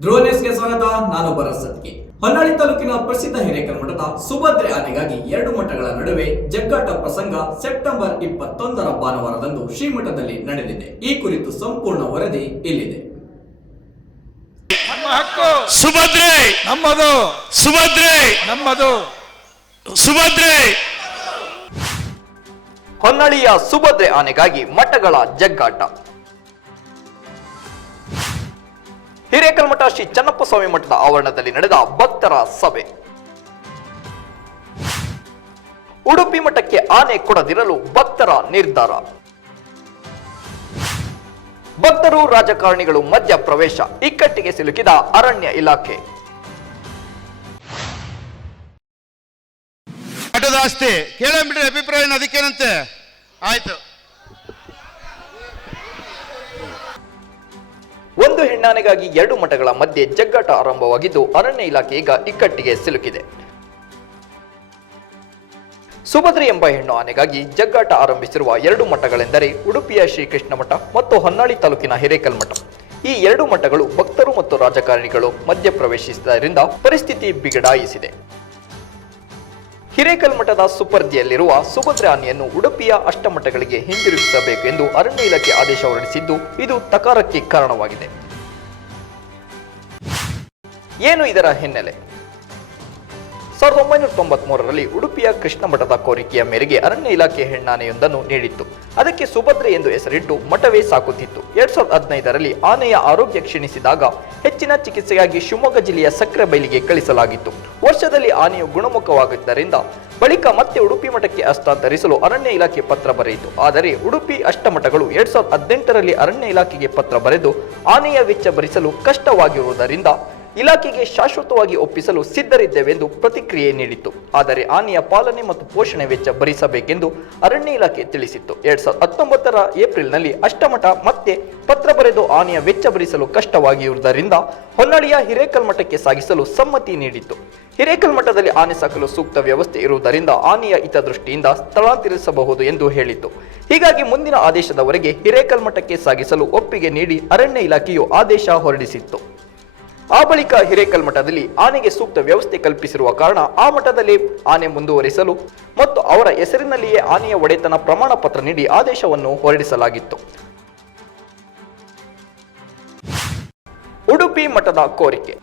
ಧ್ರುವ ನ್ಯೂಸ್ಗೆ ಸ್ವಾಗತ ನಾನು ಬರ ಸತ್ಗೆ ಹೊನ್ನಾಳಿ ತಾಲೂಕಿನ ಪ್ರಸಿದ್ಧ ಹಿರೇಕಲ್ ಮಠದ ಸುಭದ್ರೆ ಆನೆಗಾಗಿ ಎರಡು ಮಠಗಳ ನಡುವೆ ಜಗ್ಗಾಟ ಪ್ರಸಂಗ ಸೆಪ್ಟೆಂಬರ್ ಇಪ್ಪತ್ತೊಂದರ ಭಾನುವಾರದಂದು ಶ್ರೀಮಠದಲ್ಲಿ ನಡೆದಿದೆ. ಈ ಕುರಿತು ಸಂಪೂರ್ಣ ವರದಿ ಇಲ್ಲಿದೆ. ನಮ್ಮ ಹಕ್ಕು. ಸುಭದ್ರೆ! ನಮ್ಮದು. ಸುಭದ್ರೆ! ನಮ್ಮದು. ಸುಭದ್ರೆ! ಹೊನ್ನಳಿಯ ಸುಭದ್ರೆ ಆನೆಗಾಗಿ ಮಠಗಳ ಜಗ್ಗಾಟ. ಹಿರೇಕಲ್ಮಠ ಶ್ರೀ ಚನ್ನಪ್ಪ ಸ್ವಾಮಿ ಮಠದ ಆವರಣದಲ್ಲಿ ನಡೆದ ಭಕ್ತರ ಸಭೆ. ಉಡುಪಿ ಮಠಕ್ಕೆ ಆನೆ ಕೊಡದಿರಲು ಭಕ್ತರ ನಿರ್ಧಾರ. ಭಕ್ತರು, ರಾಜಕಾರಣಿಗಳು ಮಧ್ಯ ಪ್ರವೇಶ, ಇಕ್ಕಟ್ಟಿಗೆ ಸಿಲುಕಿದ ಅರಣ್ಯ ಇಲಾಖೆ. ಮಠದ ಆಸ್ತಿ ಅಭಿಪ್ರಾಯ ಅದಕ್ಕೇನಂತೆ? ಆಯ್ತು. ಹೆಣ್ಣಾನೆಗಾಗಿ ಎರಡು ಮಠಗಳ ಮಧ್ಯೆ ಜಗ್ಗಾಟ ಆರಂಭವಾಗಿದ್ದು ಅರಣ್ಯ ಇಲಾಖೆ ಈಗ ಇಕ್ಕಟ್ಟಿಗೆ ಸಿಲುಕಿದೆ. ಸುಭದ್ರೆ ಎಂಬ ಹೆಣ್ಣು ಆನೆಗಾಗಿ ಜಗ್ಗಾಟ ಆರಂಭಿಸಿರುವ ಎರಡು ಮಠಗಳೆಂದರೆ ಉಡುಪಿಯ ಶ್ರೀಕೃಷ್ಣ ಮಠ ಮತ್ತು ಹೊನ್ನಾಳಿ ತಾಲೂಕಿನ ಹಿರೇಕಲ್ ಮಠ. ಈ ಎರಡು ಮಠಗಳು ಭಕ್ತರು ಮತ್ತು ರಾಜಕಾರಣಿಗಳು ಮಧ್ಯ ಪ್ರವೇಶಿಸಿದ್ದರಿಂದ ಪರಿಸ್ಥಿತಿ ಬಿಗಡಾಯಿಸಿದೆ. ಹಿರೇಕಲ್ ಮಠದ ಸುಪರ್ದಿಯಲ್ಲಿರುವ ಸುಭದ್ರ ಆನೆಯನ್ನು ಉಡುಪಿಯ ಅಷ್ಟಮಠಗಳಿಗೆ ಹಿಂದಿರುಗಿಸಬೇಕು ಎಂದು ಅರಣ್ಯ ಇಲಾಖೆ ಆದೇಶ ಹೊರಡಿಸಿದ್ದು ಇದು ತಕಾರಕ್ಕೆ ಕಾರಣವಾಗಿದೆ. ಏನು ಇದರ ಹಿನ್ನೆಲೆ? ಸಾವಿರದ ಒಂಬೈನೂರ ತೊಂಬತ್ಮೂರರಲ್ಲಿ ಉಡುಪಿಯ ಕೃಷ್ಣ ಮಠದ ಕೋರಿಕೆಯ ಮೇರೆಗೆ ಅರಣ್ಯ ಇಲಾಖೆ ಹೆಣ್ಣಾನೆಯೊಂದನ್ನು ನೀಡಿತ್ತು. ಅದಕ್ಕೆ ಸುಭದ್ರೆ ಎಂದು ಹೆಸರಿಟ್ಟು ಮಠವೇ ಸಾಕುತ್ತಿತ್ತು. ಎರಡ್ ಸಾವಿರದ ಹದಿನೈದರಲ್ಲಿ ಆನೆಯ ಆರೋಗ್ಯ ಕ್ಷೀಣಿಸಿದಾಗ ಹೆಚ್ಚಿನ ಚಿಕಿತ್ಸೆಗಾಗಿ ಶಿವಮೊಗ್ಗ ಜಿಲ್ಲೆಯ ಸಕ್ರೆಬೈಲಿಗೆ ಕಳಿಸಲಾಗಿತ್ತು. ವರ್ಷದಲ್ಲಿ ಆನೆಯು ಗುಣಮುಖವಾಗಿದ್ದರಿಂದ ಬಳಿಕ ಮತ್ತೆ ಉಡುಪಿ ಮಠಕ್ಕೆ ಹಸ್ತಾಂತರಿಸಲು ಅರಣ್ಯ ಇಲಾಖೆ ಪತ್ರ ಬರೆಯಿತು. ಆದರೆ ಉಡುಪಿ ಅಷ್ಟಮಠಗಳು ಎರಡ್ ಸಾವಿರದ ಹದಿನೆಂಟರಲ್ಲಿ ಅರಣ್ಯ ಇಲಾಖೆಗೆ ಪತ್ರ ಬರೆದು ಆನೆಯ ವೆಚ್ಚ ಭರಿಸಲು ಕಷ್ಟವಾಗಿರುವುದರಿಂದ ಇಲಾಖೆಗೆ ಶಾಶ್ವತವಾಗಿ ಒಪ್ಪಿಸಲು ಸಿದ್ಧರಿದ್ದೇವೆಂದು ಪ್ರತಿಕ್ರಿಯೆ ನೀಡಿತ್ತು. ಆದರೆ ಆನೆಯ ಪಾಲನೆ ಮತ್ತು ಪೋಷಣೆ ವೆಚ್ಚ ಭರಿಸಬೇಕೆಂದು ಅರಣ್ಯ ಇಲಾಖೆ ತಿಳಿಸಿತ್ತು. ಎರಡ್ ಸಾವಿರದ ಹತ್ತೊಂಬತ್ತರ ಏಪ್ರಿಲ್ನಲ್ಲಿ ಅಷ್ಟಮಠ ಮತ್ತೆ ಪತ್ರ ಬರೆದು ಆನೆಯ ವೆಚ್ಚ ಭರಿಸಲು ಕಷ್ಟವಾಗಿರುವುದರಿಂದ ಹೊನ್ನಳಿಯ ಹಿರೇಕಲ್ ಮಠಕ್ಕೆ ಸಾಗಿಸಲು ಸಮ್ಮತಿ ನೀಡಿತ್ತು. ಹಿರೇಕಲ್ ಮಠದಲ್ಲಿ ಆನೆ ಸಾಕಲು ಸೂಕ್ತ ವ್ಯವಸ್ಥೆ ಇರುವುದರಿಂದ ಆನೆಯ ಹಿತದೃಷ್ಟಿಯಿಂದ ಸ್ಥಳಾಂತರಿಸಬಹುದು ಎಂದು ಹೇಳಿತ್ತು. ಹೀಗಾಗಿ ಮುಂದಿನ ಆದೇಶದವರೆಗೆ ಹಿರೇಕಲ್ ಮಠಕ್ಕೆ ಸಾಗಿಸಲು ಒಪ್ಪಿಗೆ ನೀಡಿ ಅರಣ್ಯ ಇಲಾಖೆಯು ಆದೇಶ ಹೊರಡಿಸಿತ್ತು. ಆ ಬಳಿಕ ಹಿರೇಕಲ್ ಮಠದಲ್ಲಿ ಆನೆಗೆ ಸೂಕ್ತ ವ್ಯವಸ್ಥೆ ಕಲ್ಪಿಸಿರುವ ಕಾರಣ ಆ ಮಠದಲ್ಲಿ ಆನೆ ಮುಂದುವರಿಸಲು ಮತ್ತು ಅವರ ಹೆಸರಿನಲ್ಲಿಯೇ ಆನೆಯ ಒಡೆತನ ಪ್ರಮಾಣ ಪತ್ರ ನೀಡಿ ಆದೇಶವನ್ನು ಹೊರಡಿಸಲಾಗಿತ್ತು. ಉಡುಪಿ ಮಠದ ಕೋರಿಕೆ.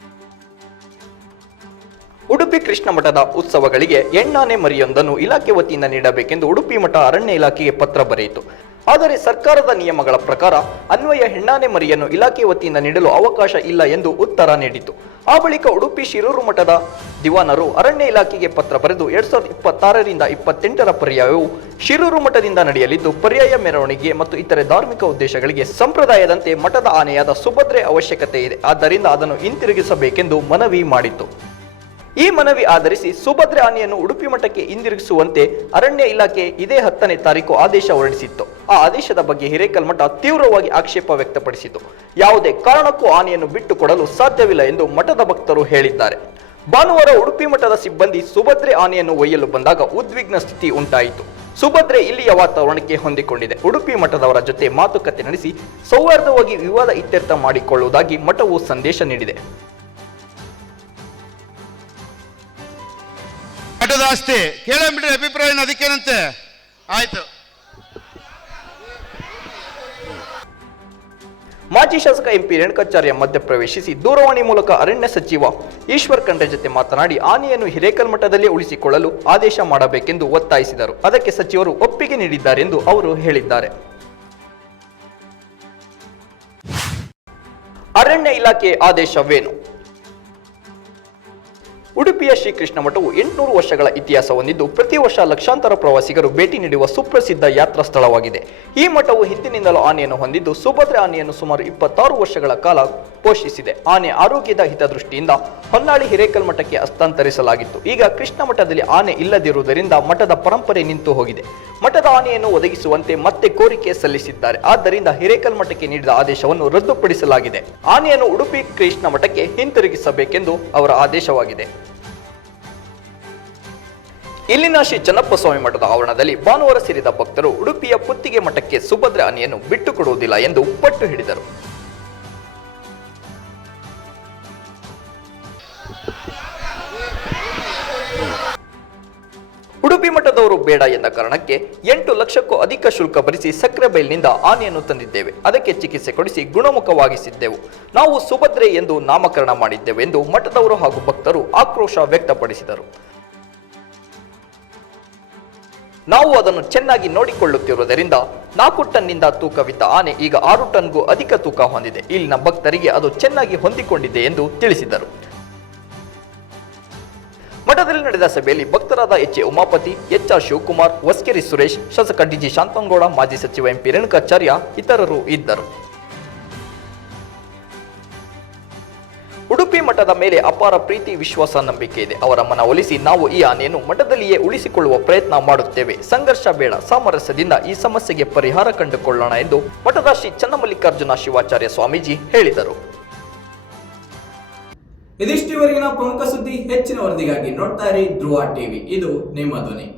ಉಡುಪಿ ಕೃಷ್ಣ ಮಠದ ಉತ್ಸವಗಳಿಗೆ ಎಣ್ಣಾನೆ ಮರಿಯೊಂದನ್ನು ಇಲಾಖೆ ವತಿಯಿಂದ ನೀಡಬೇಕೆಂದು ಉಡುಪಿ ಮಠ ಅರಣ್ಯ ಇಲಾಖೆಗೆ ಪತ್ರ ಬರೆಯಿತು. ಆದರೆ ಸರ್ಕಾರದ ನಿಯಮಗಳ ಪ್ರಕಾರ ಅನ್ವಯ ಹೆಣ್ಣಾನೆ ಮರಿಯನ್ನು ಇಲಾಖೆ ವತಿಯಿಂದ ನೀಡಲು ಅವಕಾಶ ಇಲ್ಲ ಎಂದು ಉತ್ತರ ನೀಡಿತು ಆ ಬಳಿಕ ಉಡುಪಿ ಶಿರೂರು ಮಠದ ದಿವಾನರು ಅರಣ್ಯ ಇಲಾಖೆಗೆ ಪತ್ರ ಬರೆದು ಎರಡ್ ಸಾವಿರದ ಇಪ್ಪತ್ತಾರರಿಂದ ಇಪ್ಪತ್ತೆಂಟರ ಪರ್ಯಾಯವು ಶಿರೂರು ಮಠದಿಂದ ನಡೆಯಲಿದ್ದು, ಪರ್ಯಾಯ ಮೆರವಣಿಗೆ ಮತ್ತು ಇತರೆ ಧಾರ್ಮಿಕ ಉದ್ದೇಶಗಳಿಗೆ ಸಂಪ್ರದಾಯದಂತೆ ಮಠದ ಆನೆಯಾದ ಸುಭದ್ರೆ ಅವಶ್ಯಕತೆ ಇದೆ. ಆದ್ದರಿಂದ ಅದನ್ನು ಹಿಂತಿರುಗಿಸಬೇಕೆಂದು ಮನವಿ ಮಾಡಿತ್ತು. ಈ ಮನವಿ ಆಧರಿಸಿ ಸುಭದ್ರೆ ಆನೆಯನ್ನು ಉಡುಪಿ ಮಠಕ್ಕೆ ಹಿಂದಿರುಗಿಸುವಂತೆ ಅರಣ್ಯ ಇಲಾಖೆ ಇದೇ ಹತ್ತನೇ ತಾರೀಕು ಆದೇಶ ಹೊರಡಿಸಿತ್ತು. ಆ ಆದೇಶದ ಬಗ್ಗೆ ಹಿರೇಕಲ್ ಮಠ ತೀವ್ರವಾಗಿ ಆಕ್ಷೇಪ ವ್ಯಕ್ತಪಡಿಸಿತು. ಯಾವುದೇ ಕಾರಣಕ್ಕೂ ಆನೆಯನ್ನು ಬಿಟ್ಟು ಕೊಡಲು ಸಾಧ್ಯವಿಲ್ಲ ಎಂದು ಮಠದ ಭಕ್ತರು ಹೇಳಿದ್ದಾರೆ. ಭಾನುವಾರ ಉಡುಪಿ ಮಠದ ಸಿಬ್ಬಂದಿ ಸುಭದ್ರೆ ಆನೆಯನ್ನು ಒಯ್ಯಲು ಬಂದಾಗ ಉದ್ವಿಗ್ನ ಸ್ಥಿತಿ ಉಂಟಾಯಿತು. ಸುಭದ್ರೆ ಇಲ್ಲಿಯ ವಾತಾವರಣಕ್ಕೆ ಹೊಂದಿಕೊಂಡಿದೆ. ಉಡುಪಿ ಮಠದವರ ಜೊತೆ ಮಾತುಕತೆ ನಡೆಸಿ ಸೌಹಾರ್ದವಾಗಿ ವಿವಾದ ಇತ್ಯರ್ಥ ಮಾಡಿಕೊಳ್ಳುವುದಾಗಿ ಮಠವು ಸಂದೇಶ ನೀಡಿದೆ. ಮಠದ ಆಸ್ತಿ ಕೇಳಂಬಿಡ್ರಿ ಅಭಿಪ್ರಾಯ ಅದಕ್ಕೇನಂತೆ? ಆಯ್ತು. ಮಾಜಿ ಶಾಸಕ ಎಂಪಿ ರೇಣುಕಾಚಾರ್ಯ ಮಧ್ಯಪ್ರವೇಶಿಸಿ ದೂರವಾಣಿ ಮೂಲಕ ಅರಣ್ಯ ಸಚಿವ ಈಶ್ವರ್ ಖಂಡ್ರೆ ಜೊತೆ ಮಾತನಾಡಿ ಆನೆಯನ್ನು ಹಿರೇಕಲ್ ಮಠದಲ್ಲಿ ಉಳಿಸಿಕೊಳ್ಳಲು ಆದೇಶ ಮಾಡಬೇಕೆಂದು ಒತ್ತಾಯಿಸಿದರು. ಅದಕ್ಕೆ ಸಚಿವರು ಒಪ್ಪಿಗೆ ನೀಡಿದ್ದಾರೆಂದು ಅವರು ಹೇಳಿದ್ದಾರೆ. ಅರಣ್ಯ ಇಲಾಖೆ ಆದೇಶವೇನು? ಉಡುಪಿಯ ಶ್ರೀಕೃಷ್ಣ ಮಠವು ಎಂಟುನೂರು ವರ್ಷಗಳ ಇತಿಹಾಸ ಹೊಂದಿದ್ದು ಪ್ರತಿ ವರ್ಷ ಲಕ್ಷಾಂತರ ಪ್ರವಾಸಿಗರು ಭೇಟಿ ನೀಡುವ ಸುಪ್ರಸಿದ್ಧ ಯಾತ್ರಾ ಸ್ಥಳವಾಗಿದೆ. ಈ ಮಠವು ಹಿಂದಿನಿಂದಲೂ ಆನೆಯನ್ನು ಹೊಂದಿದ್ದು ಸುಭದ್ರೆ ಆನೆಯನ್ನು ಸುಮಾರು ಇಪ್ಪತ್ತಾರು ವರ್ಷಗಳ ಕಾಲ ಪೋಷಿಸಿದೆ. ಆನೆ ಆರೋಗ್ಯದ ಹಿತದೃಷ್ಟಿಯಿಂದ ಹೊನ್ನಾಳಿ ಹಿರೇಕಲ್ ಮಠಕ್ಕೆ ಹಸ್ತಾಂತರಿಸಲಾಗಿತ್ತು. ಈಗ ಕೃಷ್ಣ ಮಠದಲ್ಲಿ ಆನೆ ಇಲ್ಲದಿರುವುದರಿಂದ ಮಠದ ಪರಂಪರೆ ನಿಂತು ಹೋಗಿದೆ. ಮಠದ ಆನೆಯನ್ನು ಒದಗಿಸುವಂತೆ ಮತ್ತೆ ಕೋರಿಕೆ ಸಲ್ಲಿಸಿದ್ದಾರೆ. ಆದ್ದರಿಂದ ಹಿರೇಕಲ್ ಮಠಕ್ಕೆ ನೀಡಿದ ಆದೇಶವನ್ನು ರದ್ದುಪಡಿಸಲಾಗಿದೆ. ಆನೆಯನ್ನು ಉಡುಪಿ ಕೃಷ್ಣ ಮಠಕ್ಕೆ ಹಿಂತಿರುಗಿಸಬೇಕೆಂದು ಅವರ ಆದೇಶವಾಗಿದೆ. ಇಲ್ಲಿನ ಶ್ರೀ ಚನ್ನಪ್ಪಸ್ವಾಮಿ ಮಠದ ಆವರಣದಲ್ಲಿ ಭಾನುವಾರ ಸೇರಿದ ಭಕ್ತರು ಉಡುಪಿಯ ಪುತ್ತಿಗೆ ಮಠಕ್ಕೆ ಸುಭದ್ರ ಅನಿಯನ್ನು ಬಿಟ್ಟು ಕೊಡುವುದಿಲ್ಲ ಎಂದು ಪಟ್ಟು ಹಿಡಿದರು. ಉಡುಪಿ ಮಠದವರು ಬೇಡ ಎಂದ ಕಾರಣಕ್ಕೆ ಎಂಟು ಲಕ್ಷಕ್ಕೂ ಅಧಿಕ ಶುಲ್ಕ ಭರಿಸಿ ಸಕ್ಕರೆ ಬೈಲ್ನಿಂದ ಆನೆಯನ್ನು ತಂದಿದ್ದೇವೆ. ಅದಕ್ಕೆ ಚಿಕಿತ್ಸೆ ಕೊಡಿಸಿ ಗುಣಮುಖವಾಗಿಸಿದ್ದೆವು. ನಾವು ಸುಭದ್ರೆ ಎಂದು ನಾಮಕರಣ ಮಾಡಿದ್ದೆವು ಎಂದು ಮಠದವರು ಹಾಗೂ ಭಕ್ತರು ಆಕ್ರೋಶ ವ್ಯಕ್ತಪಡಿಸಿದರು. ನಾವು ಅದನ್ನು ಚೆನ್ನಾಗಿ ನೋಡಿಕೊಳ್ಳುತ್ತಿರುವುದರಿಂದ ನಾಲ್ಕು ಟನ್ನಿಂದ ತೂಕವಿದ್ದ ಆನೆ ಈಗ ಆರು ಟನ್ಗೂ ಅಧಿಕ ತೂಕ ಹೊಂದಿದೆ. ಇಲ್ಲಿನ ಭಕ್ತರಿಗೆ ಅದು ಚೆನ್ನಾಗಿ ಹೊಂದಿಕೊಂಡಿದೆ ಎಂದು ತಿಳಿಸಿದರು. ಮಠದಲ್ಲಿ ನಡೆದ ಸಭೆಯಲ್ಲಿ ಭಕ್ತರಾದ H A Umapathi, H R Shivakumar Vaskeri Suresh, ಶಾಸಕ ಡಿಜಿ ಶಾಂತಂಗೌಡ, ಮಾಜಿ ಸಚಿವ ಎಂಪಿ ರೇಣುಕಾಚಾರ್ಯ ಇತರರು ಇದ್ದರು. ಉಡುಪಿ ಮಠದ ಮೇಲೆ ಅಪಾರ ಪ್ರೀತಿ, ವಿಶ್ವಾಸ, ನಂಬಿಕೆ ಇದೆ. ಅವರ ಮನ ಒಲಿಸಿ ನಾವು ಈ ಆನೆಯನ್ನು ಮಠದಲ್ಲಿಯೇ ಉಳಿಸಿಕೊಳ್ಳುವ ಪ್ರಯತ್ನ ಮಾಡುತ್ತೇವೆ. ಸಂಘರ್ಷ ಬೇಡ. ಸಾಮರಸ್ಯದಿಂದ ಈ ಸಮಸ್ಯೆಗೆ ಪರಿಹಾರ ಕಂಡುಕೊಳ್ಳೋಣ ಎಂದು ಮಠದ ಶ್ರೀ ಚನ್ನಮಲ್ಲಿಕಾರ್ಜುನ ಶಿವಾಚಾರ್ಯ ಸ್ವಾಮೀಜಿ ಹೇಳಿದರು. ಇದಿಷ್ಟು ಇವರೆಗಿನ ಪ್ರಮುಖ ಸುದ್ದಿ ಹೆಚ್ಚಿನ ವರದಿಗಾಗಿ ನೋಡ್ತಾ ಇರಿ ಧ್ರುವ ಟಿವಿ. ಇದು ನಿಮ್ಮ ಧ್ವನಿ.